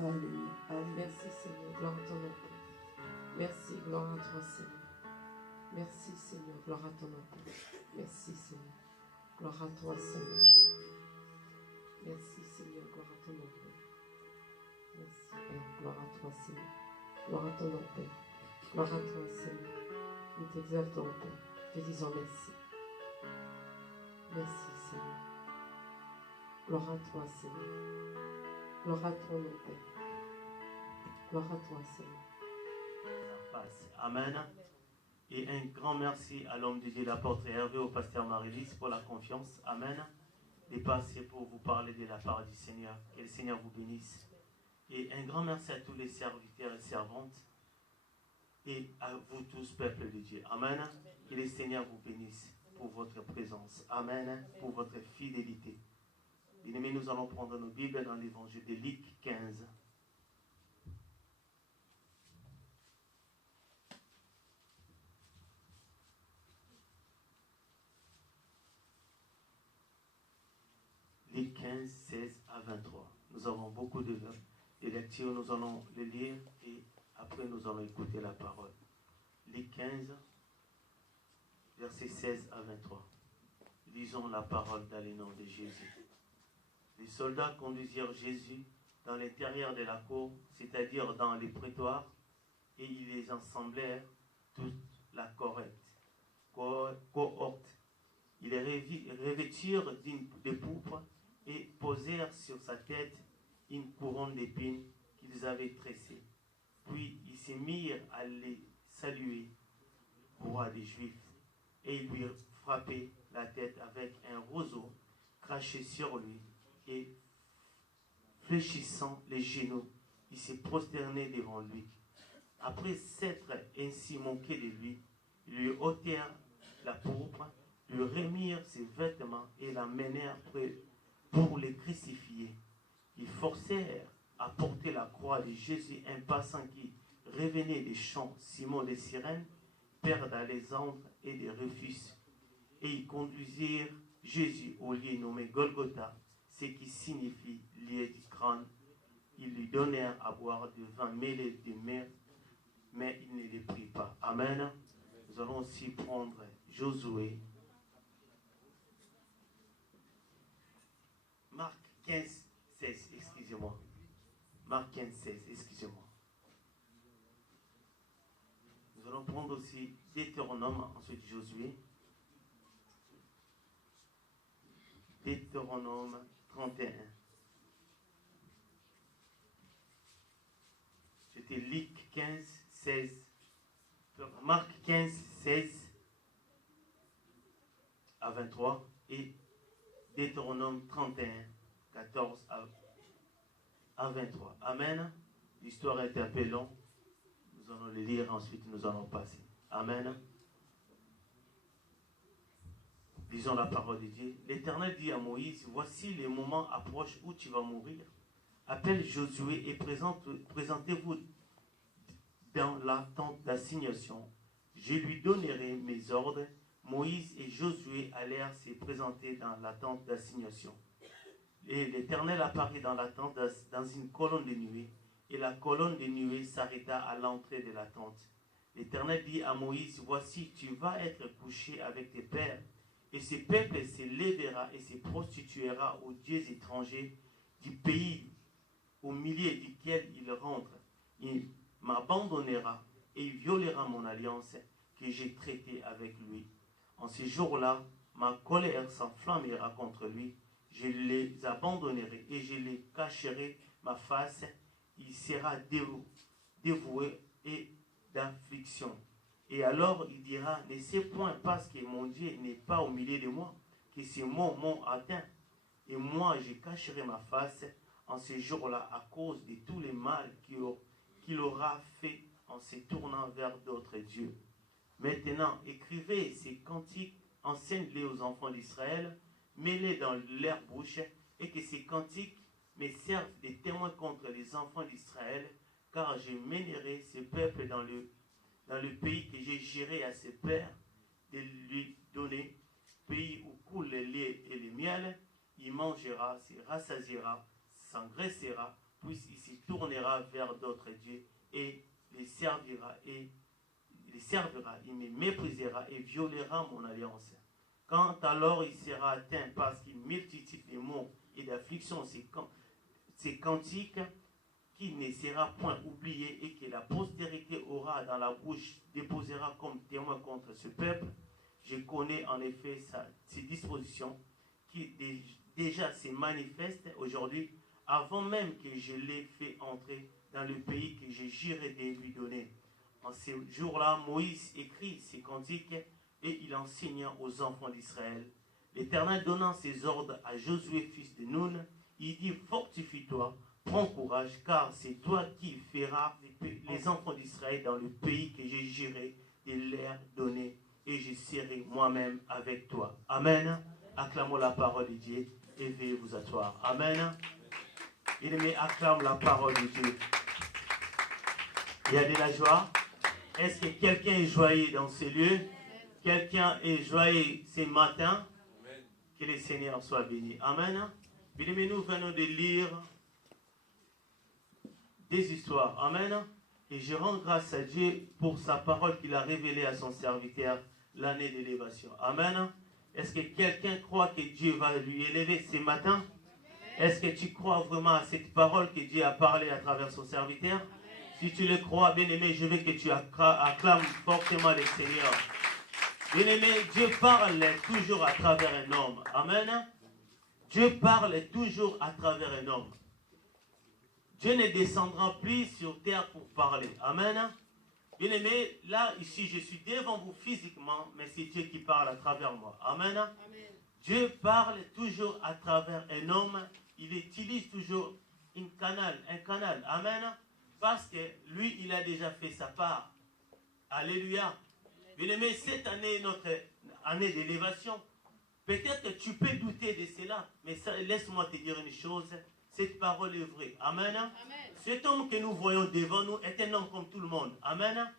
Alléluia. Merci Seigneur, gloire à ton nom. Merci, gloire à toi Seigneur. Merci Seigneur, gloire à ton nom. Merci Seigneur, gloire à toi Seigneur. Merci Seigneur, gloire à ton nom. Merci Père, gloire à toi Seigneur. Gloire à ton nom Père. Gloire à toi Seigneur. Nous t'exaltons Père. Te disons merci. Merci Seigneur. Gloire à toi Seigneur. Gloire à ton nom Père. Gloire à toi Seigneur. Amen. Et un grand merci à l'homme de Dieu, l'apôtre Hervé, au pasteur Marie-Lise pour la confiance. Amen. Les passés pour vous parler de la part du Seigneur. Que le Seigneur vous bénisse. Et un grand merci à tous les serviteurs et servantes. Et à vous tous, peuple de Dieu. Amen. Que le Seigneur vous bénisse pour votre présence. Amen. Pour votre fidélité. Bien-aimés, nous allons prendre nos Bibles dans l'évangile de Luc 15. Luc 15, 16 à 23. Nous avons beaucoup de lectures, nous allons les lire et après nous allons écouter la parole. Luc 15, versets 16 à 23. Lisons la parole dans le nom de Jésus. Les soldats conduisirent Jésus dans l'intérieur de la cour, c'est-à-dire dans les prétoires, et ils les assemblèrent toute la cohorte. Ils les revêtirent de pourpre et posèrent sur sa tête une couronne d'épines qu'ils avaient tressée. Puis ils se mirent à les saluer, roi des Juifs, et ils lui frappaient la tête avec un roseau craché sur lui, et fléchissant les genoux, ils se prosternaient devant lui. Après s'être ainsi moqués de lui, ils lui ôtèrent la pourpre, lui remirent ses vêtements et l'amenèrent pour le crucifier. Ils forcèrent à porter la croix de Jésus un passant qui revenait des champs, Simon de Cyrène, père d'Alexandre et de Rufus. Et ils conduisirent Jésus au lieu nommé Golgotha, ce qui signifie lieu du crâne. Ils lui donnèrent à boire du vin mêlé de myrrhe, mais il ne les prit pas. Amen. Nous allons aussi prendre Josué. Marc 15, 16, excusez-moi. Marc 15, 16, excusez-moi. Nous allons prendre aussi Deutéronome, ensuite Josué. Deutéronome 31. C'était Luc 15, 16. Marc 15, 16 à 23 et Deutéronome 31, 14 à 23. Amen. L'histoire est un peu longue. Nous allons le lire, ensuite nous allons passer. Amen. Lisons la parole de Dieu. L'Éternel dit à Moïse, voici le moment approche où tu vas mourir. Appelle Josué et présentez-vous dans la tente d'assignation. Je lui donnerai mes ordres. Moïse et Josué allèrent se présenter dans la tente d'assignation. Et l'Éternel apparut dans la tente dans une colonne de nuée. Et la colonne de nuée s'arrêta à l'entrée de la tente. L'Éternel dit à Moïse, voici, tu vas être couché avec tes pères. Et ce peuple se lèvera et se prostituera aux dieux étrangers du pays au milieu duquel il rentre. Il m'abandonnera et il violera mon alliance que j'ai traitée avec lui. En ce jour-là, ma colère s'enflammera contre lui. Je les abandonnerai et je les cacherai ma face. Il sera dévoué et d'affliction. Et alors il dira, ne sais point parce que mon Dieu n'est pas au milieu de moi, que ces mots m'ont atteint. Et moi je cacherai ma face en ce jour-là à cause de tous les mal qu'il aura fait en se tournant vers d'autres dieux. Maintenant, écrivez ces cantiques, enseignez-les aux enfants d'Israël, mets-les dans leur bouche, et que ces cantiques me servent de témoins contre les enfants d'Israël, car je mènerai ce peuple dans le pays que j'ai juré à ses pères de lui donner, pays où coule le lait et le miel. Il mangera, se rassasiera, s'engraissera, puisqu'il se tournera vers d'autres dieux et les servira, il me méprisera et violera mon alliance. Quand alors il sera atteint parce qu'il multiplie les maux et d'afflictions, ces cantiques, qui ne sera point oublié et que la postérité aura dans la bouche, déposera comme témoin contre ce peuple. Je connais en effet ses dispositions qui déjà se manifestent aujourd'hui, avant même que je l'ai fait entrer dans le pays que j'ai juré de lui donner. En ce jour-là, Moïse écrit ces cantiques et il enseigna aux enfants d'Israël. L'Éternel donnant ses ordres à Josué, fils de Nun, il dit, fortifie-toi, prends courage, car c'est toi qui feras les enfants d'Israël dans le pays que j'ai juré de leur donner, et je serai moi-même avec toi. Amen. Acclamons la parole de Dieu et veuillez vous asseoir. Amen. Bien-aimés, acclame la parole de Dieu. Il y a de la joie. Est-ce que quelqu'un est joyeux dans ce lieu? Quelqu'un est joyeux ce matin? Que le Seigneur soit béni. Amen. Bien-aimés, nous venons de lire des histoires. Amen. Et je rends grâce à Dieu pour sa parole qu'il a révélée à son serviteur l'année d'élévation. Amen. Est-ce que quelqu'un croit que Dieu va lui élever ce matin? Est-ce que tu crois vraiment à cette parole que Dieu a parlé à travers son serviteur? Si tu le crois, bien-aimé, je veux que tu acclames fortement le Seigneur. Bien-aimé, Dieu parle toujours à travers un homme. Amen. Dieu parle toujours à travers un homme. Dieu ne descendra plus sur terre pour parler. Amen. Bien-aimé, là, ici, je suis devant vous physiquement, mais c'est Dieu qui parle à travers moi. Amen. Amen. Dieu parle toujours à travers un homme. Il utilise toujours un canal. Amen. Parce que lui, il a déjà fait sa part. Alléluia. Bien-aimé, cette année est notre année d'élévation. Peut-être que tu peux douter de cela, mais laisse-moi te dire une chose. Cette parole est vraie. Amen. Amen. Cet homme que nous voyons devant nous est un homme comme tout le monde. Amen.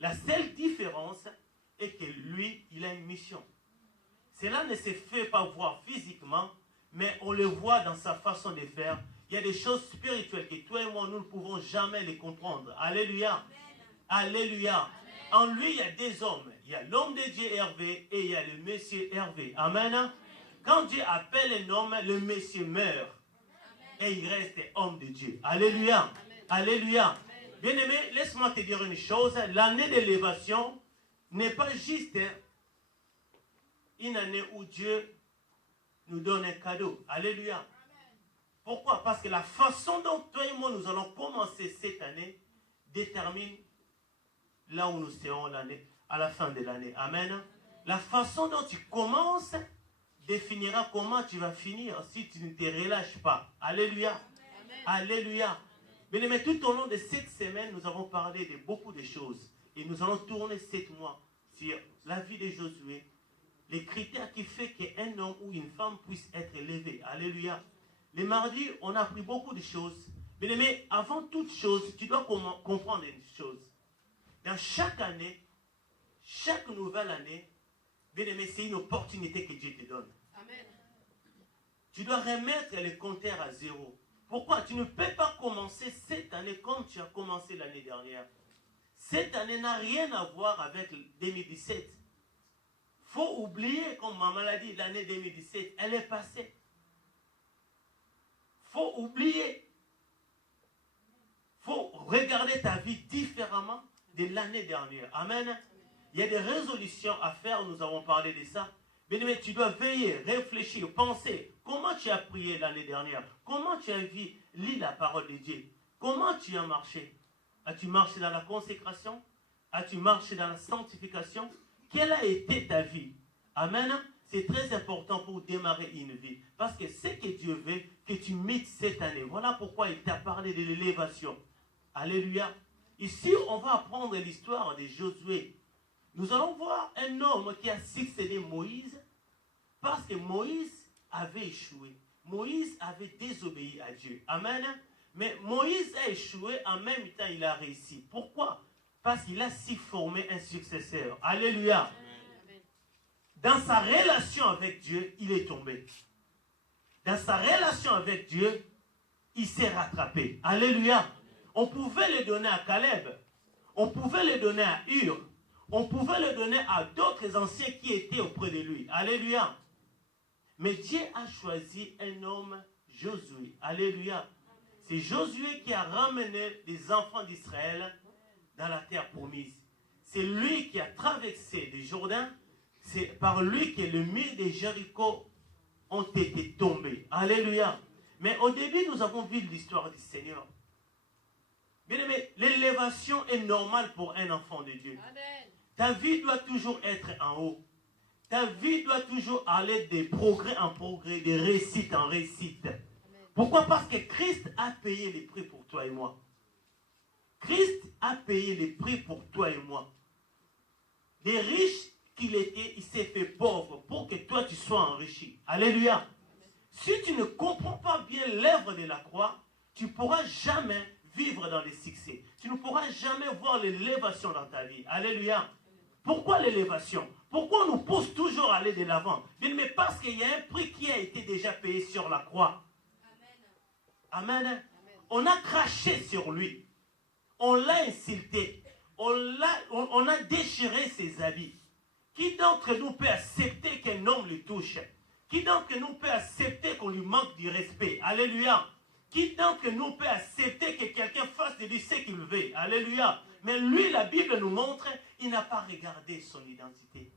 La seule différence est que lui, il a une mission. Cela ne se fait pas voir physiquement, mais on le voit dans sa façon de faire. Il y a des choses spirituelles que toi et moi, nous ne pouvons jamais les comprendre. Alléluia. Amen. Alléluia. Amen. En lui, il y a des hommes. Il y a l'homme de Dieu Hervé et il y a le monsieur Hervé. Amen. Quand Dieu appelle un homme, le monsieur meurt. Et il reste homme de Dieu. Alléluia. Amen. Alléluia. Bien-aimé, laisse-moi te dire une chose. L'année d'élévation n'est pas juste une année où Dieu nous donne un cadeau. Alléluia. Amen. Pourquoi? Parce que la façon dont toi et moi nous allons commencer cette année détermine là où nous serons à la fin de l'année. Amen. La façon dont tu commences définira comment tu vas finir si tu ne te relâches pas. Alléluia. Amen. Alléluia. Bien, mais tout au long de cette semaine, nous avons parlé de beaucoup de choses. Et nous allons tourner 7 mois sur la vie de Josué. Les critères qui font qu'un homme ou une femme puisse être élevé. Alléluia. Les mardis, on a appris beaucoup de choses. Bien, mais avant toute chose, tu dois comprendre une chose. Dans chaque année, chaque nouvelle année, bien aimé, c'est une opportunité que Dieu te donne. Amen. Tu dois remettre le compteur à zéro. Pourquoi? Tu ne peux pas commencer cette année comme tu as commencé l'année dernière. Cette année n'a rien à voir avec 2017. Il faut oublier, comme maman l'a dit, l'année 2017, elle est passée. Il faut oublier. Il faut regarder ta vie différemment de l'année dernière. Amen. Il y a des résolutions à faire, nous avons parlé de ça. Mais tu dois veiller, réfléchir, penser. Comment tu as prié l'année dernière? Comment tu as lu la parole de Dieu? Comment tu as marché? As-tu marché dans la consécration? As-tu marché dans la sanctification? Quelle a été ta vie? Amen. C'est très important pour démarrer une vie. Parce que c'est que Dieu veut que tu mettes cette année. Voilà pourquoi il t'a parlé de l'élévation. Alléluia. Ici, on va apprendre l'histoire de Josué. Nous allons voir un homme qui a succédé Moïse parce que Moïse avait échoué. Moïse avait désobéi à Dieu. Amen. Mais Moïse a échoué, en même temps il a réussi. Pourquoi? Parce qu'il a si formé un successeur. Alléluia. Amen. Dans sa relation avec Dieu, il est tombé. Dans sa relation avec Dieu, il s'est rattrapé. Alléluia. On pouvait le donner à Caleb. On pouvait le donner à Hur. On pouvait le donner à d'autres anciens qui étaient auprès de lui. Alléluia. Mais Dieu a choisi un homme, Josué. Alléluia. C'est Josué qui a ramené les enfants d'Israël dans la terre promise. C'est lui qui a traversé le Jourdain. C'est par lui que le mur de Jéricho ont été tombés. Alléluia. Mais au début, nous avons vu l'histoire du Seigneur. Bien aimé, l'élévation est normale pour un enfant de Dieu. Amen. Ta vie doit toujours être en haut. Ta vie doit toujours aller de progrès en progrès, de réussite en réussite. Amen. Pourquoi? Parce que Christ a payé les prix pour toi et moi. Christ a payé les prix pour toi et moi. Les riches qu'il était, il s'est fait pauvre pour que toi tu sois enrichi. Alléluia. Amen. Si tu ne comprends pas bien l'œuvre de la croix, tu ne pourras jamais vivre dans les succès. Tu ne pourras jamais voir l'élévation dans ta vie. Alléluia. Pourquoi l'élévation? Pourquoi on nous pousse toujours à aller de l'avant? Mais parce qu'il y a un prix qui a été déjà payé sur la croix. Amen. Amen. On a craché sur lui. On l'a insulté. On a déchiré ses habits. Qui d'entre nous peut accepter qu'un homme le touche? Qui d'entre nous peut accepter qu'on lui manque du respect? Alléluia. Qui d'entre nous peut accepter que quelqu'un fasse de lui ce qu'il veut? Alléluia. Mais lui, la Bible nous montre, il n'a pas regardé son identité.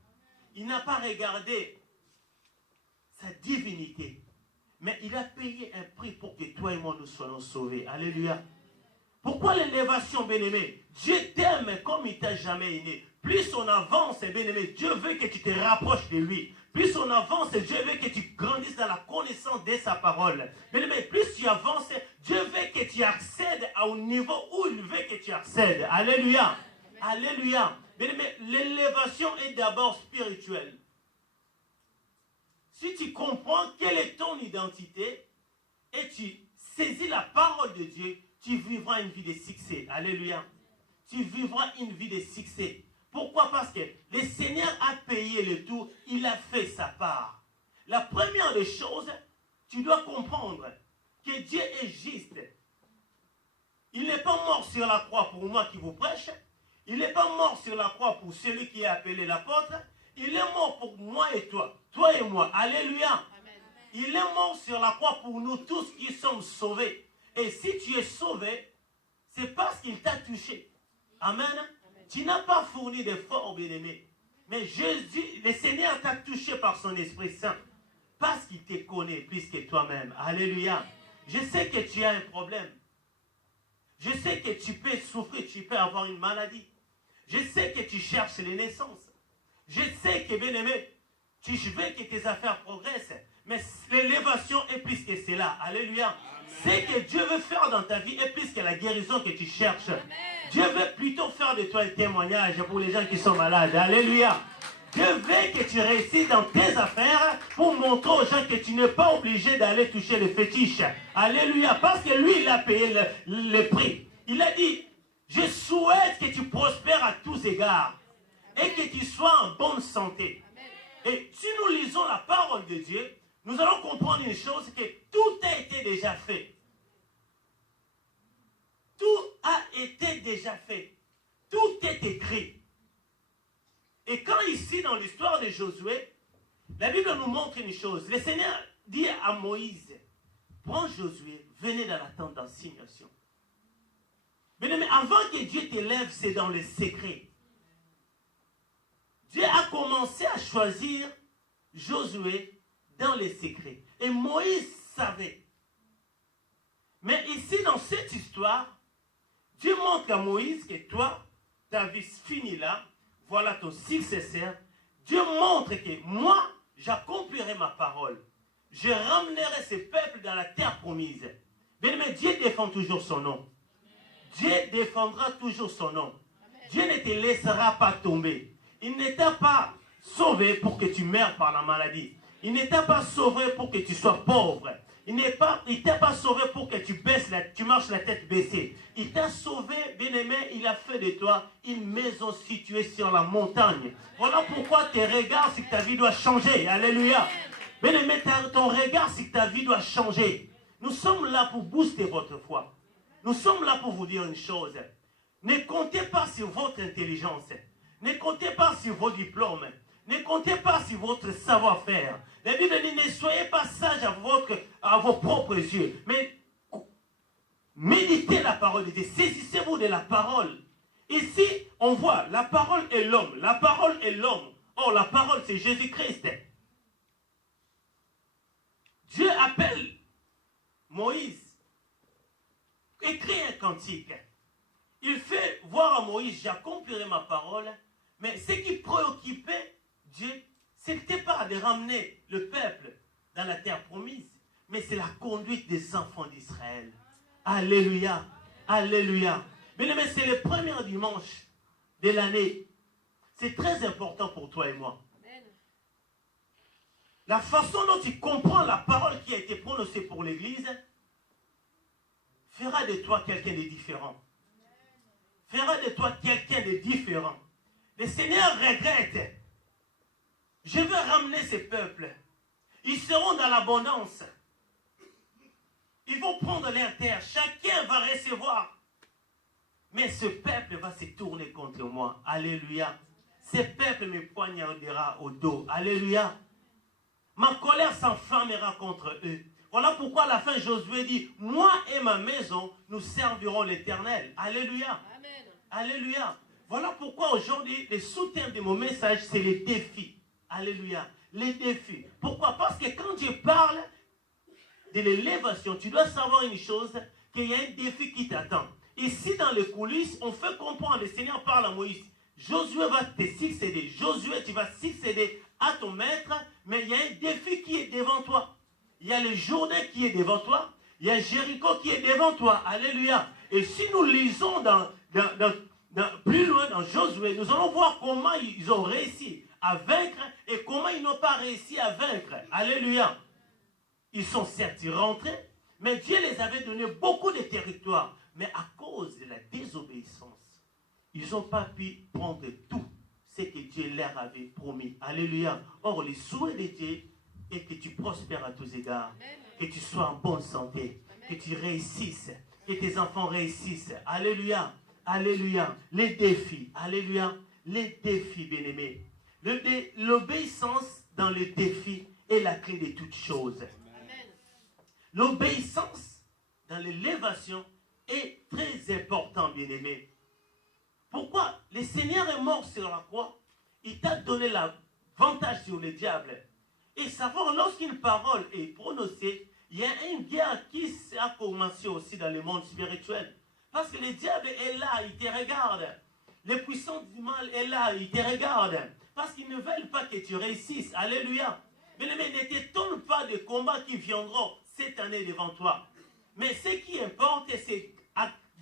Il n'a pas regardé sa divinité. Mais il a payé un prix pour que toi et moi nous soyons sauvés. Alléluia. Pourquoi l'élévation, bien-aimé? Dieu t'aime comme il t'a jamais aimé. Plus on avance, bien-aimé, Dieu veut que tu te rapproches de lui. Plus on avance, Dieu veut que tu grandisses dans la connaissance de sa parole. Bien-aimé, plus tu avances, Dieu veut que tu accèdes au niveau où il veut que tu accèdes. Alléluia. Alléluia. Bien-aimé, l'élévation est d'abord spirituelle. Si tu comprends quelle est ton identité et tu saisis la parole de Dieu, tu vivras une vie de succès. Alléluia. Tu vivras une vie de succès. Pourquoi? Parce que le Seigneur a payé le tout. Il a fait sa part. La première des choses, tu dois comprendre que Dieu est juste. Il n'est pas mort sur la croix pour moi qui vous prêche. Il n'est pas mort sur la croix pour celui qui est appelé l'apôtre. Il est mort pour moi et toi. Toi et moi. Alléluia. Amen. Il est mort sur la croix pour nous tous qui sommes sauvés. Et si tu es sauvé, c'est parce qu'il t'a touché. Amen. Tu n'as pas fourni d'efforts, bien-aimé. Mais Jésus, le Seigneur t'a touché par son Esprit Saint. Parce qu'il te connaît plus que toi-même. Alléluia. Je sais que tu as un problème. Je sais que tu peux souffrir, tu peux avoir une maladie. Je sais que tu cherches les naissances. Je sais que, bien-aimé, tu veux que tes affaires progressent. Mais l'élévation est plus que cela. Alléluia. Ce que Dieu veut faire dans ta vie est plus que la guérison que tu cherches. Amen. Dieu veut plutôt faire de toi un témoignage pour les gens qui sont malades. Alléluia. Dieu veut que tu réussisses dans tes affaires pour montrer aux gens que tu n'es pas obligé d'aller toucher les fétiches. Alléluia. Parce que lui, il a payé le prix. Il a dit, je souhaite que tu prospères à tous égards et que tu sois en bonne santé. Et si nous lisons la parole de Dieu, nous allons comprendre une chose, que tout a été déjà fait. Tout a été déjà fait. Tout est écrit. Et quand ici, dans l'histoire de Josué, la Bible nous montre une chose. Le Seigneur dit à Moïse, prends Josué, venez dans la tente d'assignation. Mais avant que Dieu t'élève, c'est dans le secret. Dieu a commencé à choisir Josué dans les secrets. Et Moïse savait. Mais ici, dans cette histoire, Dieu montre à Moïse que toi, ta vie finie là, voilà ton successeur. Dieu montre que moi, j'accomplirai ma parole. Je ramènerai ce peuple dans la terre promise. Mais Dieu défend toujours son nom. Dieu défendra toujours son nom. Dieu ne te laissera pas tomber. Il ne t'a pas sauvé pour que tu meurs par la maladie. Il ne t'a pas sauvé pour que tu sois pauvre. Il ne t'a pas sauvé pour que tu marches la tête baissée. Il t'a sauvé, bien-aimé, il a fait de toi une maison située sur la montagne. Voilà pourquoi tes regards, c'est que ta vie doit changer. Alléluia. Bien-aimé, ton regard, c'est que ta vie doit changer. Nous sommes là pour booster votre foi. Nous sommes là pour vous dire une chose. Ne comptez pas sur votre intelligence. Ne comptez pas sur vos diplômes. Ne comptez pas sur votre savoir-faire. La Bible dit, ne soyez pas sages à vos propres yeux. Mais méditez la parole de Dieu. Saisissez-vous de la parole. Ici, on voit, la parole est l'homme. La parole est l'homme. Or, la parole, c'est Jésus-Christ. Dieu appelle Moïse. Écrit un cantique. Il fait voir à Moïse, j'accomplirai ma parole. Mais ce qui préoccupait Dieu, ce n'était pas de ramener le peuple dans la terre promise, mais c'est la conduite des enfants d'Israël. Alléluia. Alléluia. Mais c'est le premier dimanche de l'année. C'est très important pour toi et moi. Amen. La façon dont tu comprends la parole qui a été prononcée pour l'Église fera de toi quelqu'un de différent. Fera de toi quelqu'un de différent. Le Seigneur regrette. Je veux ramener ces peuples. Ils seront dans l'abondance. Ils vont prendre leur terre. Chacun va recevoir. Mais ce peuple va se tourner contre moi. Alléluia. Ce peuple me poignardera au dos. Alléluia. Ma colère s'enflammera contre eux. Voilà pourquoi à la fin Josué dit, moi et ma maison, nous servirons l'Éternel. Alléluia. Amen. Alléluia. Voilà pourquoi aujourd'hui, le sous-thème de mon message, c'est les défis. Alléluia. Les défis. Pourquoi? Parce que quand je parle de l'élévation, tu dois savoir une chose, qu'il y a un défi qui t'attend. Ici, dans les coulisses, on fait comprendre, le Seigneur parle à Moïse. Josué va te succéder. Josué, tu vas succéder à ton maître, mais il y a un défi qui est devant toi. Il y a le Jourdain qui est devant toi. Il y a Jéricho qui est devant toi. Alléluia. Et si nous lisons plus loin dans Josué, nous allons voir comment ils ont réussi à vaincre et comment ils n'ont pas réussi à vaincre. Alléluia. Ils sont certes rentrés, mais Dieu les avait donné beaucoup de territoires. Mais à cause de la désobéissance, ils n'ont pas pu prendre tout ce que Dieu leur avait promis. Alléluia. Or, le souhait de Dieu est que tu prospères à tous égards, que tu sois en bonne santé, que tu réussisses, que tes enfants réussissent. Alléluia. Alléluia. Les défis. Alléluia. Les défis, bien-aimés. L'obéissance dans les défis est la clé de toutes choses. L'obéissance dans l'élévation est très important, bien-aimé. Pourquoi? Le Seigneur est mort sur la croix. Il t'a donné l'avantage sur le diable. Et savoir, lorsqu'une parole est prononcée, il y a une guerre qui a commencé aussi dans le monde spirituel. Parce que le diable est là, il te regarde. Les puissants du mal est là, il te regarde. Parce qu'ils ne veulent pas que tu réussisses. Alléluia. Mais ne t'étonne pas des combats qui viendront cette année devant toi. Mais ce qui importe, c'est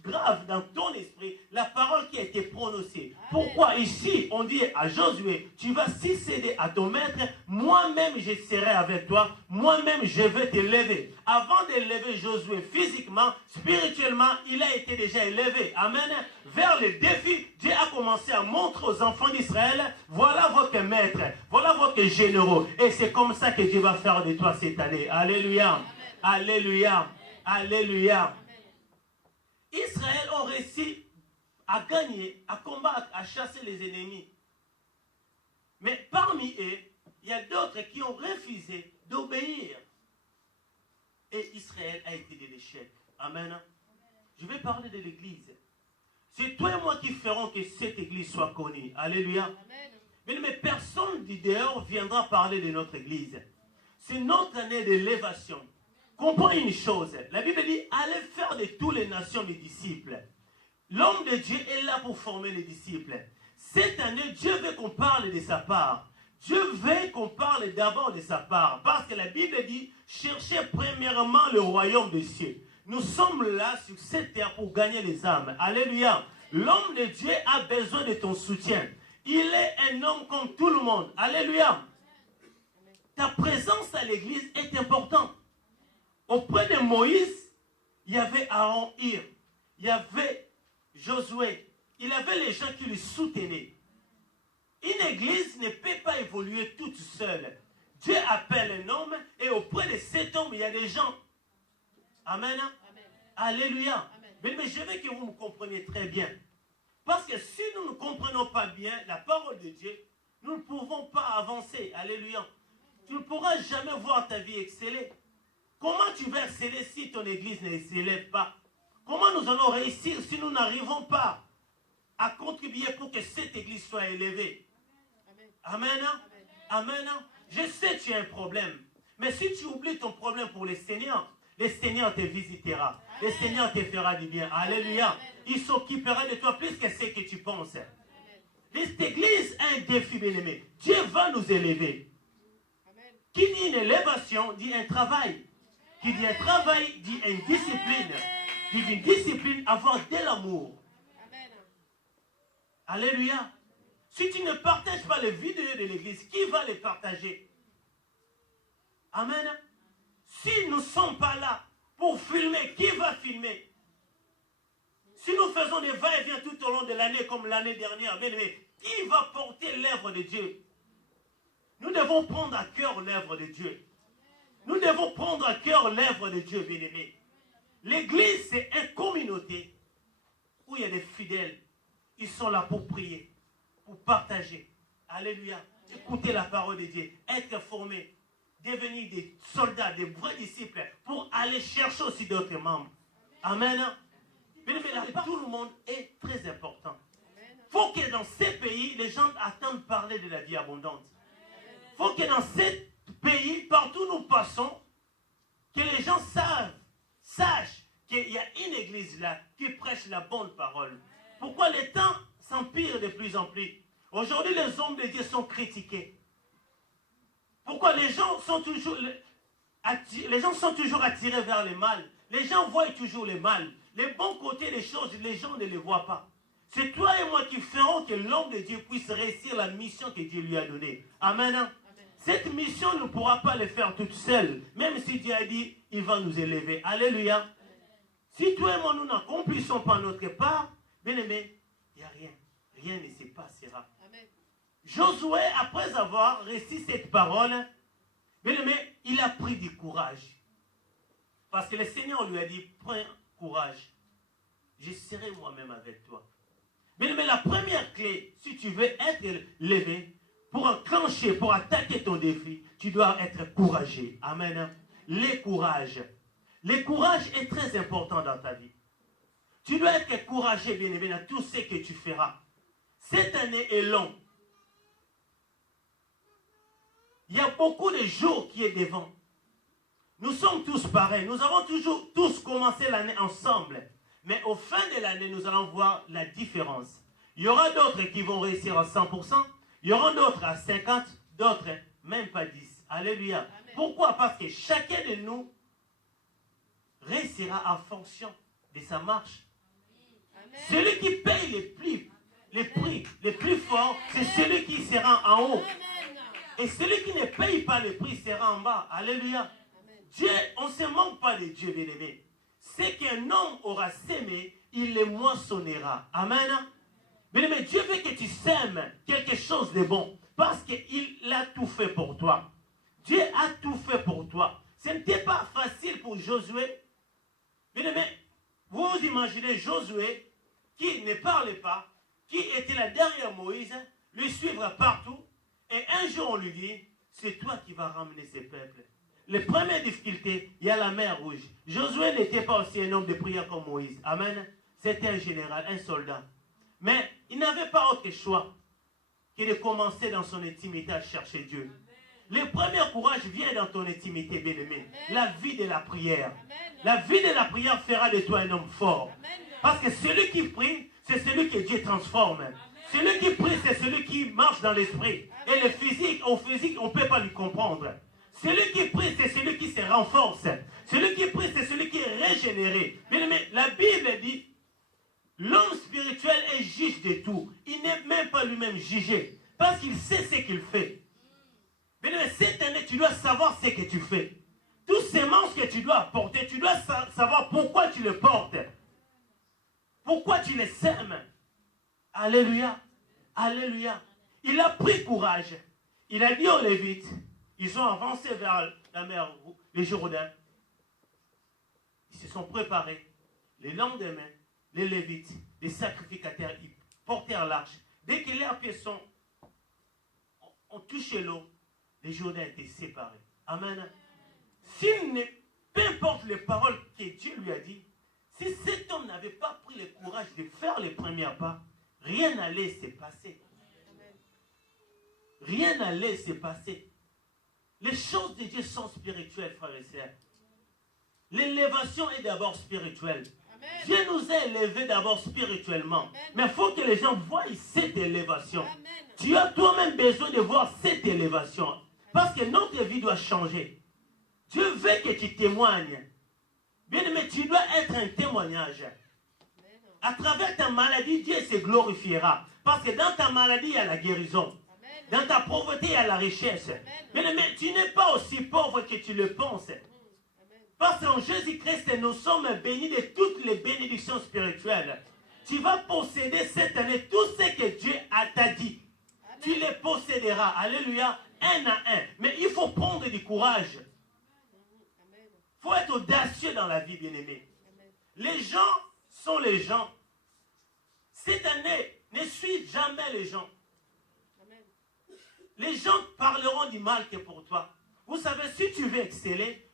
grave dans ton esprit la parole qui a été prononcée. Pourquoi ici on dit à Josué, tu vas succéder à ton maître, moi-même je serai avec toi, moi-même je vais t'élever. Avant d'élever Josué physiquement, spirituellement, il a été déjà élevé. Amen. Vers les défis, Dieu a commencé à montrer aux enfants d'Israël, voilà votre maître, voilà votre généraux. Et c'est comme ça que Dieu va faire de toi cette année. Alléluia. Alléluia. Alléluia. Israël a réussi à gagner, à combattre, à chasser les ennemis. Mais parmi eux, il y a d'autres qui ont refusé d'obéir. Et Israël a été de l'échec. Amen. Je vais parler de l'église. C'est toi et moi qui ferons que cette église soit connue. Alléluia. Amen. Mais personne du dehors viendra parler de notre église. C'est notre année d'élévation. Comprends une chose, la Bible dit, allez faire de toutes les nations des disciples. L'homme de Dieu est là pour former les disciples. Cette année, Dieu veut qu'on parle de sa part. Dieu veut qu'on parle d'abord de sa part. Parce que la Bible dit, cherchez premièrement le royaume des cieux. Nous sommes là sur cette terre pour gagner les âmes. Alléluia. L'homme de Dieu a besoin de ton soutien. Il est un homme comme tout le monde. Alléluia. Ta présence à l'église est importante. Auprès de Moïse, il y avait Aaron Hir, il y avait Josué, il y avait les gens qui le soutenaient. Une église ne peut pas évoluer toute seule. Dieu appelle un homme et auprès de cet homme, il y a des gens. Amen. Alléluia. Mais je veux que vous me compreniez très bien. Parce que si nous ne comprenons pas bien la parole de Dieu, nous ne pouvons pas avancer. Alléluia. Tu ne pourras jamais voir ta vie exceller. Comment tu vas exceller si ton église ne s'élève pas? Comment nous allons réussir si nous n'arrivons pas à contribuer pour que cette église soit élevée? Amen. Amen. Je sais que tu as un problème. Mais si tu oublies ton problème pour le Seigneur te visitera. Le Seigneur te fera du bien. Alléluia. Il s'occupera de toi plus que ce que tu penses. Cette église a un défi, bien-aimé. Dieu va nous élever. Qui dit une élévation, dit un travail. Qui dit un travail, dit une discipline. Qui dit une discipline, avoir de l'amour. Alléluia. Si tu ne partages pas les vidéos de l'église, qui va les partager? Amen. Si nous ne sommes pas là pour filmer, qui va filmer? Si nous faisons des va-et-vient tout au long de l'année comme l'année dernière, mais qui va porter l'œuvre de Dieu? Nous devons prendre à cœur l'œuvre de Dieu. Nous devons prendre à cœur l'œuvre de Dieu, bien-aimé. L'église, c'est une communauté où il y a des fidèles. Ils sont là pour prier, pour partager. Alléluia. Écouter la parole de Dieu, être formés, devenir des soldats, des vrais disciples, pour aller chercher aussi d'autres membres. Amen. Mais là, tout le monde est très important. Il faut que dans ces pays, les gens attendent parler de la vie abondante. Il faut que dans ces pays, partout où nous passons, que les gens sachent qu'il y a une église là qui prêche la bonne parole. Pourquoi les temps s'empirent de plus en plus? Aujourd'hui, les hommes de Dieu sont critiqués. Pourquoi les gens sont toujours attirés vers le mal? Les gens voient toujours le mal. Les bons côtés des choses, les gens ne les voient pas. C'est toi et moi qui ferons que l'homme de Dieu puisse réussir la mission que Dieu lui a donnée. Amen. Amen. Cette mission ne pourra pas le faire toute seule. Même si Dieu a dit, il va nous élever. Alléluia. Amen. Si toi et moi, nous n'accomplissons pas notre part, bien aimé, il n'y a rien. Rien ne se passera. Amen. Josué, après avoir reçu cette parole, bien aimé, il a pris du courage. Parce que le Seigneur lui a dit, prends courage. Je serai moi-même avec toi. Bien aimé, la première clé, si tu veux être levé, pour enclencher, pour attaquer ton défi, tu dois être courageux. Amen. Le courage. Le courage est très important dans ta vie. Tu dois être courageux, bien aimé, dans tout ce que tu feras. Cette année est longue. Il y a beaucoup de jours qui est devant. Nous sommes tous pareils. Nous avons toujours tous commencé l'année ensemble. Mais au fin de l'année, nous allons voir la différence. Il y aura d'autres qui vont réussir à 100%. Il y aura d'autres à 50%. D'autres, même pas 10%. Alléluia. Amen. Pourquoi? Parce que chacun de nous réussira en fonction de sa marche. Amen. Celui qui paye les prix les plus forts, c'est celui qui sera en haut. Amen. Et celui qui ne paye pas les prix sera en bas. Alléluia. Amen. Dieu, on ne se manque pas de Dieu, bien-aimé. Ce qu'un homme aura sémé, il le moissonnera. Amen. Bien-aimé, Dieu veut que tu sèmes quelque chose de bon. Parce qu'il a tout fait pour toi. Dieu a tout fait pour toi. Ce n'était pas facile pour Josué. Bien-aimé, vous imaginez Josué qui ne parlait pas, qui était là derrière Moïse, le suivre partout. Et un jour, on lui dit, c'est toi qui vas ramener ces peuples. Les premières difficultés, il y a la mer Rouge. Josué n'était pas aussi un homme de prière comme Moïse. Amen. C'était un général, un soldat. Mais il n'avait pas autre choix que de commencer dans son intimité à chercher Dieu. Le premier courage vient dans ton intimité, bien-aimé. La vie de la prière. La vie de la prière fera de toi un homme fort. Parce que celui qui prie, c'est celui que Dieu transforme. Celui qui prie, c'est celui qui marche dans l'esprit. Et le physique, au physique, on ne peut pas lui comprendre. Celui qui prie, c'est celui qui se renforce. Celui qui prie, c'est celui qui est régénéré. Bien-aimé, la Bible dit, l'homme spirituel est juge de tout. Il n'est même pas lui-même jugé. Parce qu'il sait ce qu'il fait. Bien-aimé, cette année, tu dois savoir ce que tu fais. Tous ces manches que tu dois porter, tu dois savoir pourquoi tu les portes. Pourquoi tu les sèmes. Alléluia. Alléluia. Il a pris courage. Il a dit aux Lévites, ils ont avancé vers la mer, le Jourdain. Ils se sont préparés. Le lendemain, les Lévites, les sacrificateurs, ils portèrent l'arche. Dès que leurs pieds ont touché l'eau, les Jourdains étaient séparés. Amen. Peu importe les paroles que Dieu lui a dit, si cet homme n'avait pas pris le courage de faire les premiers pas, rien n'allait se passer. Rien n'allait se passer. Les choses de Dieu sont spirituelles, frères et sœurs. L'élévation est d'abord spirituelle. Amen. Dieu nous a élevés d'abord spirituellement. Amen. Mais il faut que les gens voient cette élévation. Amen. Tu as toi-même besoin de voir cette élévation. Parce que notre vie doit changer. Dieu veut que tu témoignes. Bien aimé, tu dois être un témoignage. À travers ta maladie, Dieu se glorifiera. Parce que dans ta maladie, il y a la guérison. Dans ta pauvreté, il y a la richesse. Bien aimé, tu n'es pas aussi pauvre que tu le penses. Parce qu'en Jésus-Christ, nous sommes bénis de toutes les bénédictions spirituelles. Tu vas posséder cette année tout ce que Dieu t'a dit. Amen. Tu les posséderas. Alléluia. Un à un. Mais il faut prendre du courage. Il faut être audacieux dans la vie, bien-aimé. Les gens sont les gens. Cette année, ne suis jamais les gens. Amen. Les gens parleront du mal que pour toi. Vous savez, si tu veux exceller,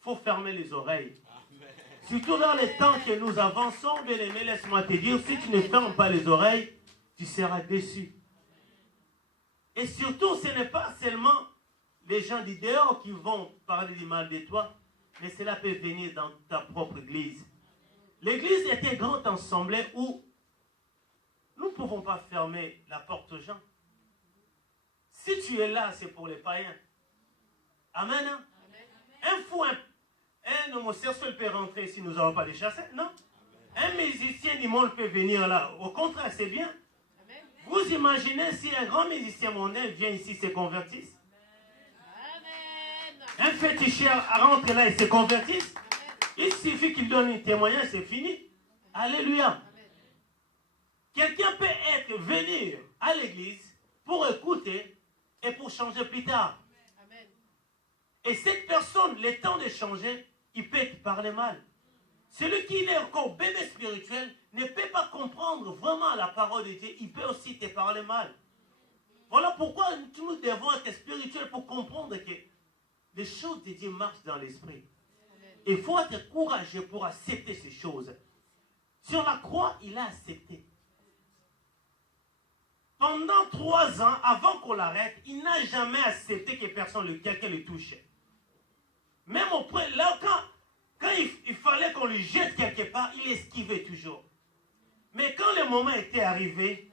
il faut fermer les oreilles. Amen. Surtout dans les temps que nous avançons, bien-aimé, laisse-moi te dire, si tu ne fermes pas les oreilles, tu seras déçu. Et surtout, ce n'est pas seulement les gens du dehors qui vont parler du mal de toi, mais cela peut venir dans ta propre église. L'église est un grand ensemble où nous ne pouvons pas fermer la porte aux gens. Si tu es là, c'est pour les païens. Amen. Amen. Un fou, un homosexuel peut rentrer si nous n'avons pas de chasseurs, non? Amen. Un musicien du monde peut venir là. Au contraire, c'est bien. Amen. Vous imaginez si un grand musicien mondain vient ici et se convertisse? Un féticheur rentre là et se convertisse. Il suffit qu'il donne un témoignage, c'est fini. Alléluia. Quelqu'un peut venir à l'église pour écouter et pour changer plus tard. Amen. Et cette personne, le temps de changer, il peut te parler mal. Celui qui est encore bébé spirituel ne peut pas comprendre vraiment la parole de Dieu. Il peut aussi te parler mal. Voilà pourquoi nous devons être spirituels pour comprendre que les choses de Dieu marchent dans l'esprit. Il faut être courageux pour accepter ces choses. Sur la croix, il a accepté. Pendant 3 ans, avant qu'on l'arrête, il n'a jamais accepté que quelqu'un le touche. Même auprès, là, quand il fallait qu'on le jette quelque part, il esquivait toujours. Mais quand le moment était arrivé,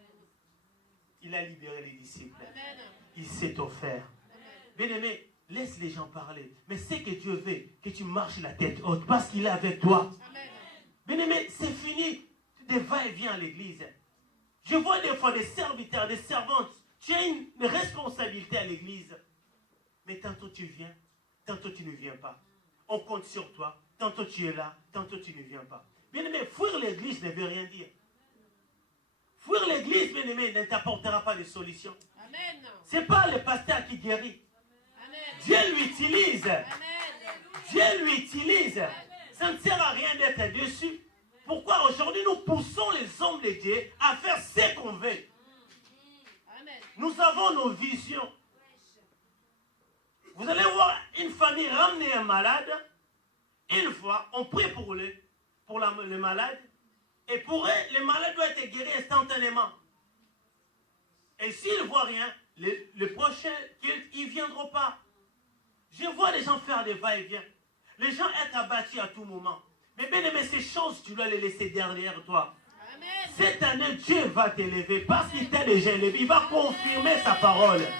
il a libéré les disciples. Amen. Il s'est offert. Bien aimé, laisse les gens parler. Mais c'est que Dieu veut que tu marches la tête haute parce qu'il est avec toi. Amen. Bien aimé, c'est fini de va-et-vient à l'église. Je vois des fois des serviteurs, des servantes. Tu as une responsabilité à l'église. Mais tantôt tu viens, tantôt tu ne viens pas. On compte sur toi. Tantôt tu es là, tantôt tu ne viens pas. Bien aimé, fuir l'église ne veut rien dire. Fuir l'église, bien aimé, ne t'apportera pas de solution. Ce n'est pas le pasteur qui guérit. Amen. Dieu l'utilise. Dieu l'utilise. Ça ne sert à rien d'être dessus. Pourquoi aujourd'hui nous poussons les hommes de Dieu à faire ce qu'on veut? Amen. Nous avons nos visions. Vous allez voir une famille ramener un malade. Une fois, on prie pour le malade. Et pour eux, le malade doit être guéri instantanément. Et s'ils ne voient rien, le prochain, ils ne viendront pas. Je vois les gens faire des va-et-vient. Les gens être abattus à tout moment. Mais bien aimé, ces choses, tu dois les laisser derrière toi. Amen. Cette année, Dieu va t'élever parce qu'il t'a déjà élevé. Il va confirmer sa parole. Amen.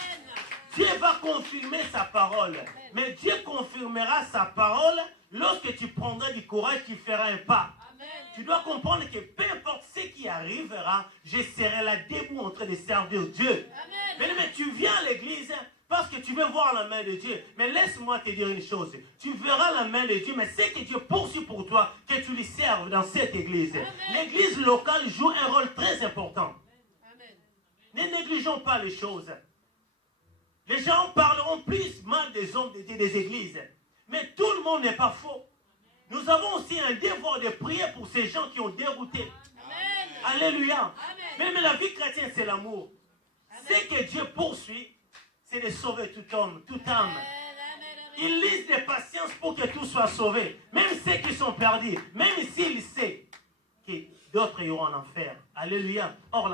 Dieu va confirmer sa parole. Amen. Mais Dieu confirmera sa parole lorsque tu prendras du courage, tu feras un pas. Amen. Tu dois comprendre que peu importe ce qui arrivera, je serai là debout en train de servir Dieu. Amen. Mais tu viens à l'église parce que tu veux voir la main de Dieu. Mais laisse-moi te dire une chose. Tu verras la main de Dieu, mais c'est que Dieu poursuit pour toi, que tu lui serves dans cette église. L'église locale joue un rôle très important. Amen. Ne négligeons pas les choses. Les gens parleront plus mal des hommes de Dieu, des églises. Mais tout le monde n'est pas faux. nous avons aussi un devoir de prier pour ces gens qui ont dérouté. Amen. Alléluia. Amen. Mais la vie chrétienne, c'est l'amour. Ce que Dieu poursuit, c'est de sauver tout homme, toute âme. Il lise de patience pour que tout soit sauvé. Même ceux qui sont perdus, même s'il sait que d'autres iront en enfer. Alléluia. Or,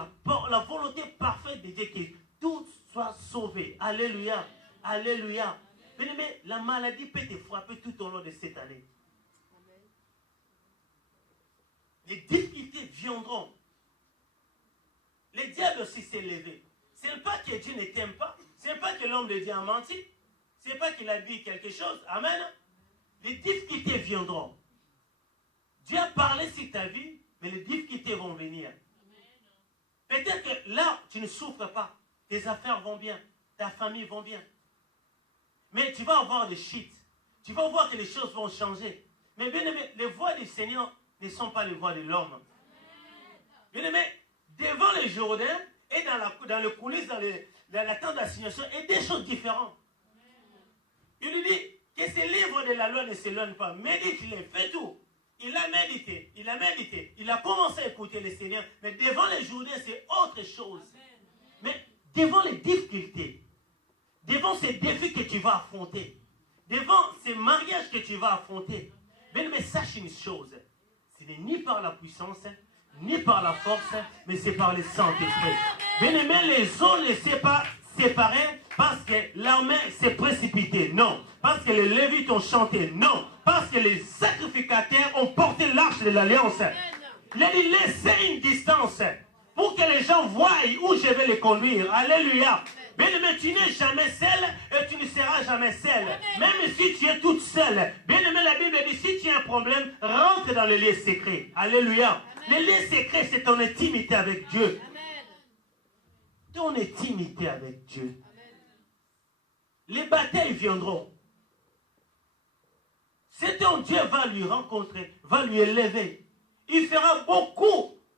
la volonté parfaite de Dieu, que tout soit sauvé. Alléluia. Alléluia. Mais la maladie peut te frapper tout au long de cette année. Les difficultés viendront. Le diable aussi s'est levé. Ce n'est pas que Dieu ne t'aime pas. Ce n'est pas que l'homme de Dieu a menti. Ce n'est pas qu'il a dit quelque chose. Amen. Les difficultés viendront. Dieu a parlé sur ta vie, mais les difficultés vont venir. Peut-être que là, tu ne souffres pas. Tes affaires vont bien. Ta famille va bien. Mais tu vas avoir des shit. Tu vas voir que les choses vont changer. Mais bien aimé, les voies du Seigneur ne sont pas les voies de l'homme. Bien aimé, devant le Jourdain et dans le coulisses, dans la tente d'assignation, et des choses différentes. Il lui dit que ces livres de la loi ne s'éloignent pas. Médite-les, fais tout. Il a médité, il a commencé à écouter le Seigneur, mais devant les Jourdains, c'est autre chose. Mais devant les difficultés, devant ces défis que tu vas affronter, devant ces mariages que tu vas affronter, mais sache une chose, ce n'est ni par la puissance, ni par la force, mais c'est par le Saint-Esprit. Bien-aimé, les eaux ne s'est pas séparées parce que l'armée s'est précipitée, non. Parce que les Lévites ont chanté, non. Parce que les sacrificateurs ont porté l'arche de l'Alliance. Il a dit, laissez une distance pour que les gens voient où je vais les conduire. Alléluia. Bien-aimé, tu n'es jamais seul et tu ne seras jamais seul. Même si tu es toute seule. Bien-aimé, la Bible dit, si tu as un problème, rentre dans le lieu secret. Alléluia. Le lieu secret, c'est ton intimité avec Dieu. Ton intimité avec Dieu. Les batailles viendront. C'est ton Dieu va lui rencontrer, va lui élever. Il fera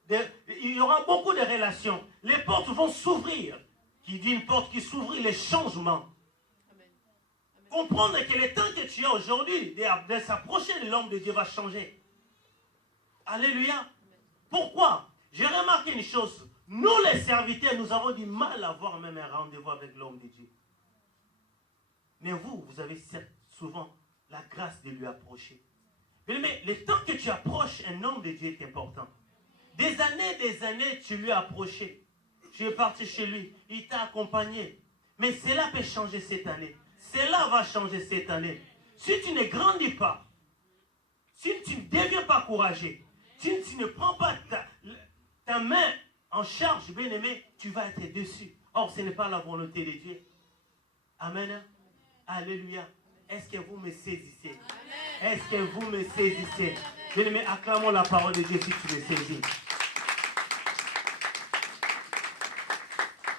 il y aura beaucoup de relations. Les portes vont s'ouvrir. Qui dit une porte qui s'ouvre, les changements. Comprendre que le temps que tu as aujourd'hui, de s'approcher de l'homme de Dieu va changer. Alléluia. Pourquoi? J'ai remarqué une chose. Nous les serviteurs, nous avons du mal à avoir même un rendez-vous avec l'homme de Dieu. Mais vous avez souvent la grâce de lui approcher. Mais le temps que tu approches un homme de Dieu est important. Des années, tu lui as approché. Tu es parti chez lui. Il t'a accompagné. Mais cela peut changer cette année. Cela va changer cette année. Si tu ne grandis pas, si tu ne deviens pas courageux, si tu ne prends pas ta main en charge, bien-aimé, tu vas être dessus. Or, ce n'est pas la volonté de Dieu. Amen. Alléluia. Est-ce que vous me saisissez? Est-ce que vous me saisissez? Bien-aimé, acclamons la parole de Dieu si tu me saisis.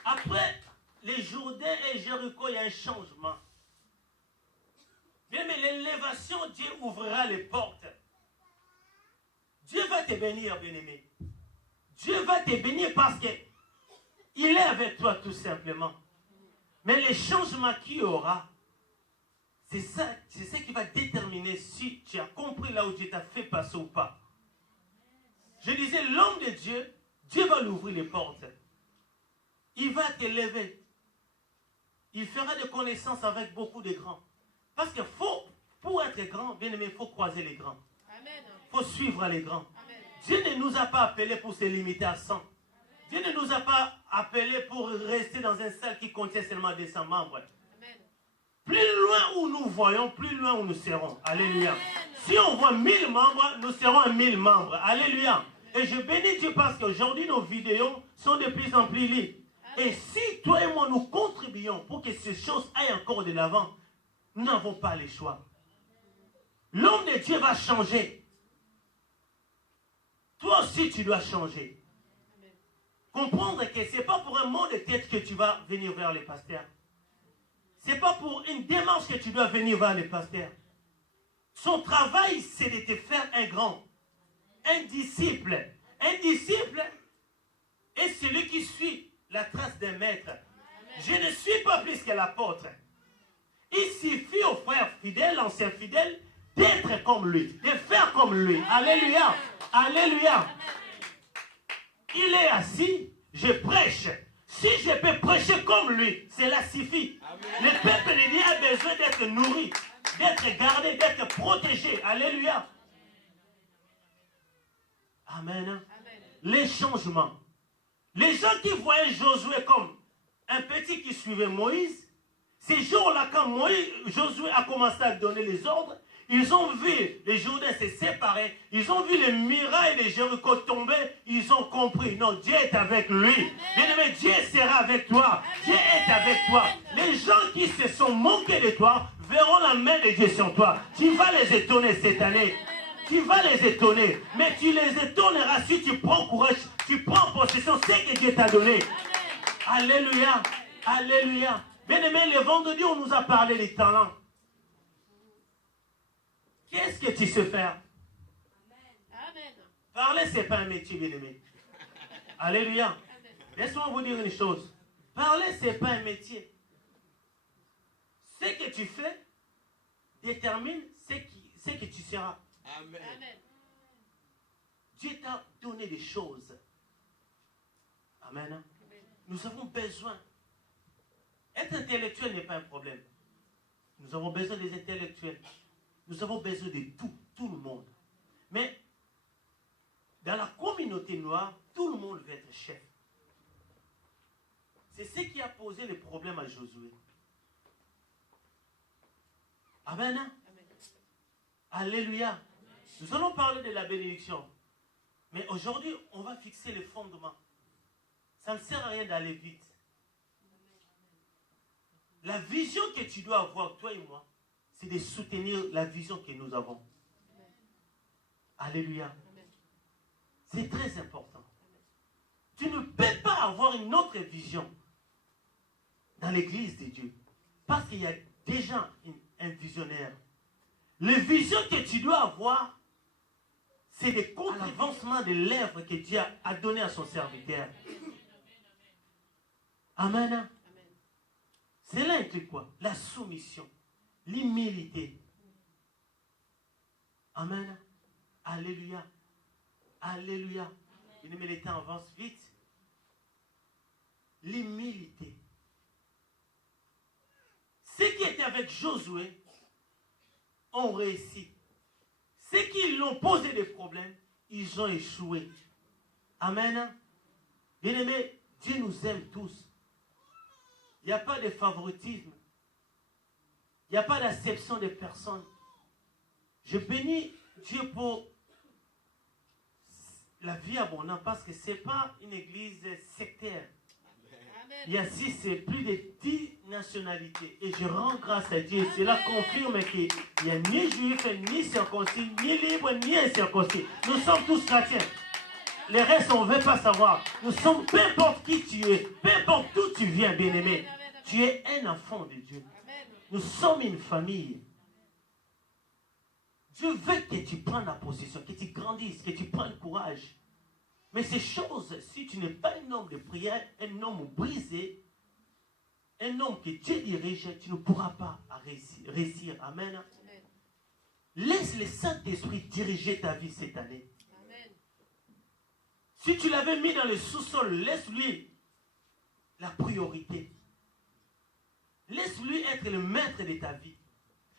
Après les Jourdains et Jéricho, il y a un changement. Bien, mais l'élévation, Dieu ouvrira les portes. Dieu va te bénir, bien-aimé. Dieu va te bénir parce qu'il est avec toi tout simplement. Mais les changements qu'il y aura, c'est ce qui va déterminer si tu as compris là où Dieu t'a fait passer ou pas. Je disais, l'homme de Dieu, Dieu va lui ouvrir les portes. Il va t'élever. Il fera des connaissances avec beaucoup de grands. Parce que pour être grand, bien aimé, il faut croiser les grands. Il faut suivre les grands. Amen. Dieu ne nous a pas appelés pour se limiter à 100. Dieu ne nous a pas appelés pour rester dans un salle qui contient seulement 200 membres. Amen. Plus loin où nous voyons, plus loin où nous serons. Alléluia. Amen. Si on voit 1000 membres, nous serons à 1000 membres. Alléluia. Et je bénis Dieu parce qu'aujourd'hui, nos vidéos sont de plus en plus libres. Et si toi et moi, nous contribuons pour que ces choses aillent encore de l'avant, nous n'avons pas le choix. L'homme de Dieu va changer. Toi aussi, tu dois changer. Comprendre que ce n'est pas pour un mot de tête que tu vas venir vers les pasteurs. Ce n'est pas pour une démarche que tu dois venir vers les pasteurs. Son travail, c'est de te faire un grand. Un disciple. Un disciple est celui qui suit la trace d'un maître. Je ne suis pas plus que l'apôtre. Il suffit aux frères fidèles, anciens fidèles, d'être comme lui, de faire comme lui. Alléluia. Alléluia. Il est assis, je prêche. Si je peux prêcher comme lui, cela suffit. Le peuple de Dieu a besoin d'être nourri, d'être gardé, d'être protégé. Alléluia. Amen. Les changements. Les gens qui voyaient Josué comme un petit qui suivait Moïse, ces jours-là, quand Josué a commencé à donner les ordres, ils ont vu les Jourdains se séparer, ils ont vu les murailles de Jéricho tomber, ils ont compris, non, Dieu est avec lui. Bien-aimé, Dieu sera avec toi, Dieu est avec toi. Les gens qui se sont moqués de toi verront la main de Dieu sur toi. Tu vas les étonner cette année. Tu vas les étonner, mais tu les étonneras si tu prends courage, tu prends possession de ce que Dieu t'a donné. Alléluia, alléluia. Bien-aimé, le vendredi, on nous a parlé des talents. Qu'est-ce que tu sais faire? Amen. Parler, ce n'est pas un métier, bien-aimé. Alléluia. Laisse-moi vous dire une chose. Parler, ce n'est pas un métier. Ce que tu fais détermine ce que tu seras. Amen. Dieu t'a donné des choses. Amen. Amen. Nous avons besoin. Être intellectuel n'est pas un problème. Nous avons besoin des intellectuels. Nous avons besoin de tout le monde. Mais dans la communauté noire, tout le monde veut être chef. C'est ce qui a posé le problème à Josué. Amen. Amen. Alléluia. Nous allons parler de la bénédiction. Mais aujourd'hui, on va fixer les fondements. Ça ne sert à rien d'aller vite. La vision que tu dois avoir, toi et moi, c'est de soutenir la vision que nous avons. Alléluia. C'est très important. Tu ne peux pas avoir une autre vision dans l'église de Dieu. Parce qu'il y a déjà un visionnaire. La vision que tu dois avoir, c'est de contre l'avancement de l'œuvre que Dieu a donné à son serviteur. Amen. Cela implique quoi? La soumission, l'humilité. Amen. Alléluia. Alléluia. Mais le temps avance vite. L'humilité. Ceux qui étaient avec Josué ont réussi. Ceux qui l'ont posé des problèmes, ils ont échoué. Amen. Bien-aimés, Dieu nous aime tous. Il n'y a pas de favoritisme. Il n'y a pas d'acception des personnes. Je bénis Dieu pour la vie abondante parce que ce n'est pas une église sectaire. Amen. Il y a c'est plus de 10 nationalités. Et je rends grâce à Dieu. Amen. Cela confirme qu'il n'y a ni juif, ni circoncis, ni libre, ni incirconcis. Nous sommes tous chrétiens. Les restes, on ne veut pas savoir. Nous sommes, peu importe qui tu es, peu importe d'où tu viens, bien-aimé, tu es un enfant de Dieu. Nous sommes une famille. Dieu veut que tu prennes la position, que tu grandisses, que tu prennes courage. Mais ces choses, si tu n'es pas un homme de prière, un homme brisé, un homme que Dieu dirige, tu ne pourras pas réussir. Amen. Amen. Laisse le Saint-Esprit diriger ta vie cette année. Si tu l'avais mis dans le sous-sol, laisse-lui la priorité. Laisse-lui être le maître de ta vie.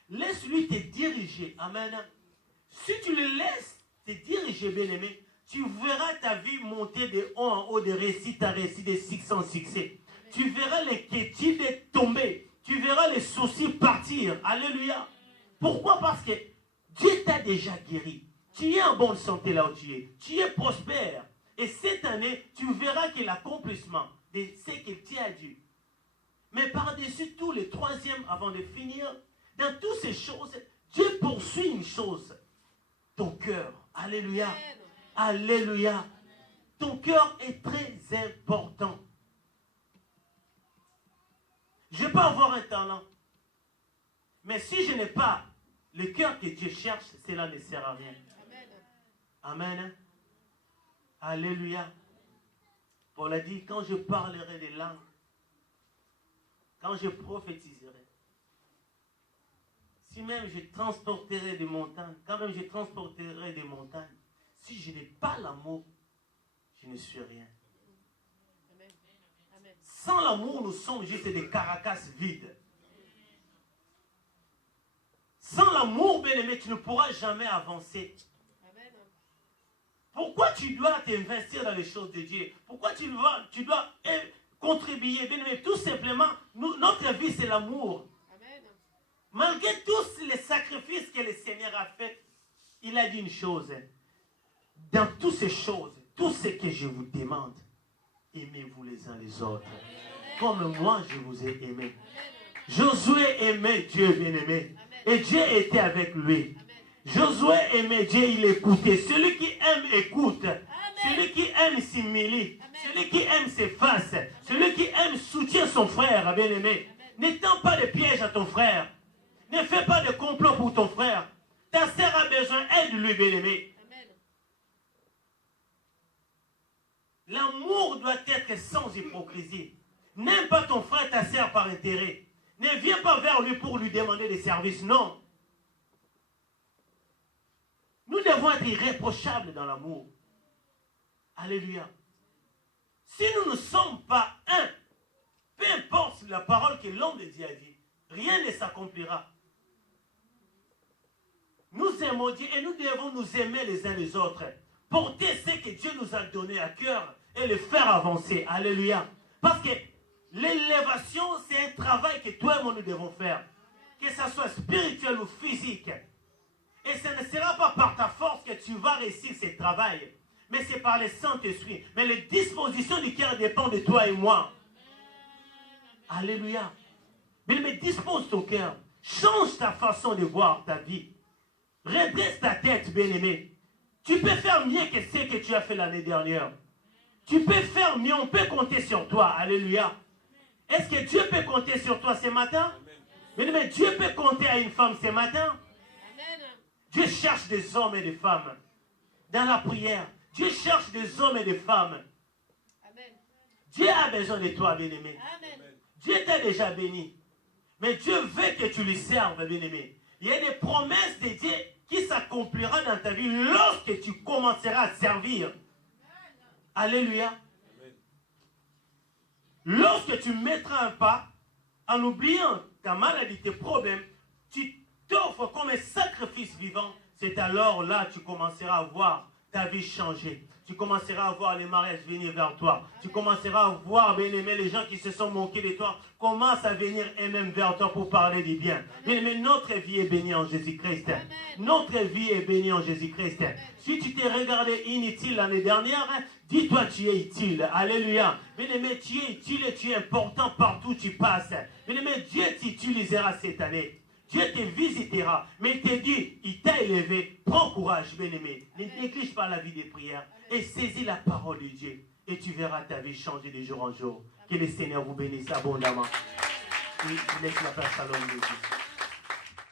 Laisse-lui te diriger. Amen. Si tu le laisses te diriger, bien-aimé, tu verras ta vie monter de haut en haut, de réussite à réussite, de succès en succès. Tu verras les quiétudes tomber. Tu verras les soucis partir. Alléluia. Pourquoi? Parce que Dieu t'a déjà guéri. Tu es en bonne santé là où tu es. Tu es prospère. Et cette année, tu verras que l'accomplissement de ce que Dieu a dit. Mais par-dessus tout, le troisième, avant de finir, dans toutes ces choses, Dieu poursuit une chose. Ton cœur. Alléluia. Amen. Alléluia. Ton cœur est très important. Je peux avoir un talent. Mais si je n'ai pas le cœur que Dieu cherche, cela ne sert à rien. Amen. Amen. Alléluia. Paul a dit, quand je parlerai des langues, quand je prophétiserai, Si même je transporterai des montagnes, quand même je transporterai des montagnes, si je n'ai pas l'amour, je ne suis rien. Amen. Amen. Sans l'amour, nous sommes juste des carcasses vides. Sans l'amour, bien-aimé, tu ne pourras jamais avancer. Amen. Pourquoi tu dois t'investir dans les choses de Dieu? Pourquoi tu dois contribuer? Bien-aimé, tout simplement, notre vie, c'est l'amour. Amen. Malgré tous les sacrifices que le Seigneur a fait, il a dit une chose. Dans toutes ces choses, tout ce que je vous demande, aimez-vous les uns les autres. Comme moi, je vous ai aimé. Josué aimait Dieu, bien-aimé. Et Dieu était avec lui. Josué aimait Dieu, il écoutait. Celui qui aime, écoute. Celui qui aime, s'humilie. Celui qui aime, s'efface. Celui qui aime, soutient son frère, bien-aimé. N'étends pas de piège à ton frère. Ne fais pas de complot pour ton frère. Ta sœur a besoin, aide-lui, bien-aimé. L'amour doit être sans hypocrisie. N'aime pas ton frère, ta sœur par intérêt. Ne viens pas vers lui pour lui demander des services, non. Nous devons être irréprochables dans l'amour. Alléluia. Si nous ne sommes pas un, peu importe la parole que l'homme de Dieu a dit, rien ne s'accomplira. Nous aimons Dieu et nous devons nous aimer les uns les autres. Porter ce que Dieu nous a donné à cœur et le faire avancer. Alléluia. Parce que l'élévation, c'est un travail que toi et moi nous devons faire. Que ce soit spirituel ou physique. Et ce ne sera pas par ta force que tu vas réussir ce travail. Mais c'est par le Saint-Esprit. Mais les dispositions du cœur dépendent de toi et moi. Alléluia. Mais dispose ton cœur. Change ta façon de voir ta vie. Redresse ta tête, bien-aimé. Tu peux faire mieux que ce que tu as fait l'année dernière. Tu peux faire mieux, on peut compter sur toi. Alléluia. Est-ce que Dieu peut compter sur toi ce matin? Mais Dieu peut compter à une femme ce matin. Amen. Dieu cherche des hommes et des femmes. Dans la prière, Dieu cherche des hommes et des femmes. Amen. Dieu a besoin de toi, bien-aimé. Amen. Dieu t'a déjà béni. Mais Dieu veut que tu lui serves, bien-aimé. Il y a des promesses de Dieu qui s'accomplira dans ta vie lorsque tu commenceras à servir. Alléluia. Lorsque tu mettras un pas, en oubliant ta maladie, tes problèmes, tu t'offres comme un sacrifice vivant, c'est alors là que tu commenceras à voir ta vie changer. Tu commenceras à voir les mariages venir vers toi. Tu commenceras à voir, bien-aimé, les gens qui se sont moqués de toi commencent à venir eux-mêmes vers toi pour parler du bien. Bien-aimé, notre vie est bénie en Jésus-Christ. Notre vie est bénie en Jésus-Christ. Si tu t'es regardé inutile l'année dernière, dis-toi tu es utile. Alléluia. Bien-aimé, tu es utile et tu es important partout où tu passes. Bien-aimé, Dieu t'utilisera cette année. Dieu te visitera, mais il te dit, il t'a élevé, prends courage, bien-aimé. Ne néglige pas la vie des prières et saisis la parole de Dieu. Et tu verras ta vie changer de jour en jour. Que le Seigneur vous bénisse abondamment. Et laisse la place à l'homme de Dieu.